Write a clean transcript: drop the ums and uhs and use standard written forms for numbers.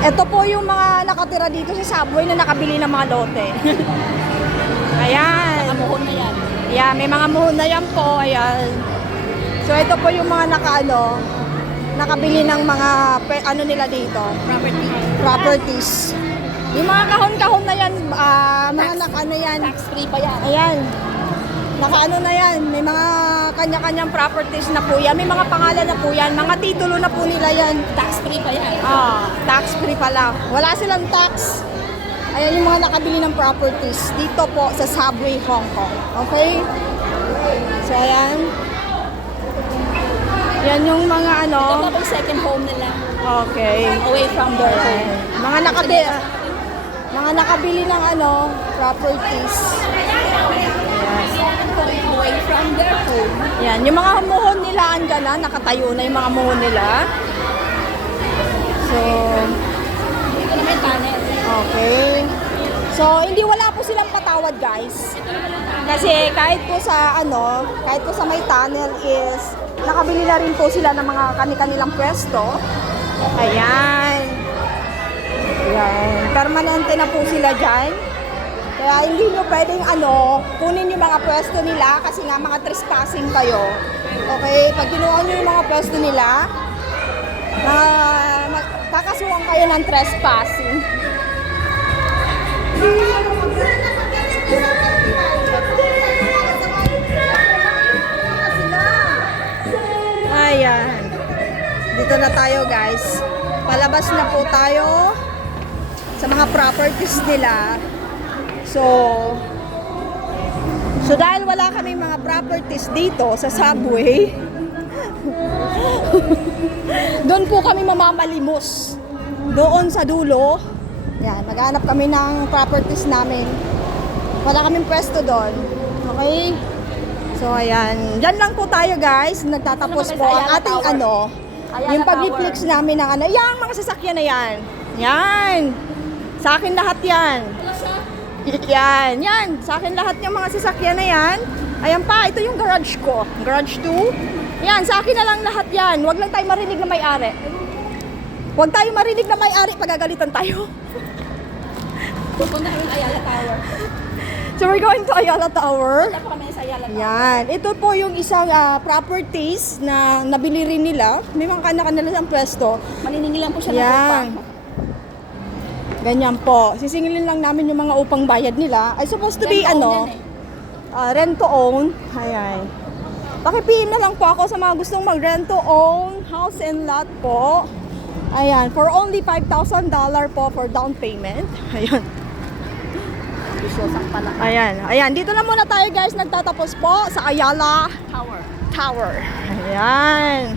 Ito po yung mga nakatira dito sa subway na nakabili ng mga lote. Ayan. Kamuhon na yan. Ayan, may mga muhon na yan po. Ayan. So ito po yung mga nakabili ng mga ano nila dito. Properties. Yung mga kahon-kahon na yan, mga naka-ano yan. Tax-free pa yan. Ayan. Naka-ano na yan. May mga kanya-kanyang properties na po yan. May mga pangalan na po yan. Mga titulo na po nila yan. Tax-free pa yan. Tax-free pala. Wala silang tax. Ayan yung mga nakabili ng properties dito po sa Subway, Hong Kong. Okay? So, ayan. Yan yung mga ano. Ito pa yung second home nila. Okay. Away from their home. Mga nakabili ng ano, properties. Second home away from their home. Yan, yung mga muhon nila andyan na, nakatayo na yung mga muhon nila. So, Ito na may tunnel. okay. So, hindi wala po silang patawad, guys. Kasi kahit po sa may tunnel is nakabili na rin po sila ng mga kanilang pwesto. Ayan. Ayan. Permanente na po sila dyan. Kaya hindi nyo pwedeng kunin yung mga pwesto nila kasi nga mga trespassing kayo. Okay? Pag kinuha nyo yung mga pwesto nila, kakasuhan kayo ng trespassing. Ayan. Dito na tayo, guys. Palabas na po tayo sa mga properties nila. So dahil wala kami mga properties dito sa subway, doon po kami mamamalimos. Doon sa dulo. Yan, maghanap kami ng properties namin. Wala kaming pwesto doon. Okay? So, ayan. Diyan lang po tayo, guys. Nagtatapos po ang ating yung pag-reflex namin ng yan, mga sasakyan na yan. Yan. Sa akin lahat yan. Yan. Sa akin lahat yung mga sasakyan na yan. Ayan pa, ito yung garage ko. Garage 2. Yan, sa akin na lang lahat yan. Huwag lang tayo marinig na may-ari. Huwag tayo marinig na may-ari, pagagalitan tayo. Pupunta kami sa Ayala Tower. So we're going to Ayala Tower. Wala pa kami sa Ayala Tower. Yan. Ito po yung isang properties na nabili rin nila. May mga kanya-kanya pwesto. Maniningil lang po siya ng Yan. upang. Ganyan po. Sisingilin lang namin yung mga upang bayad nila. Ay supposed to be Rent to own yan rent to own. Ayan. Pakipiin na lang po ako sa mga gustong mag-rent to own house and lot po. Ayan. For only $5,000 po for down payment. Ayan. Bisyosang pala. Ayan. Dito na muna tayo, guys. Nagtatapos po sa Ayala Tower. Tower. Ayan.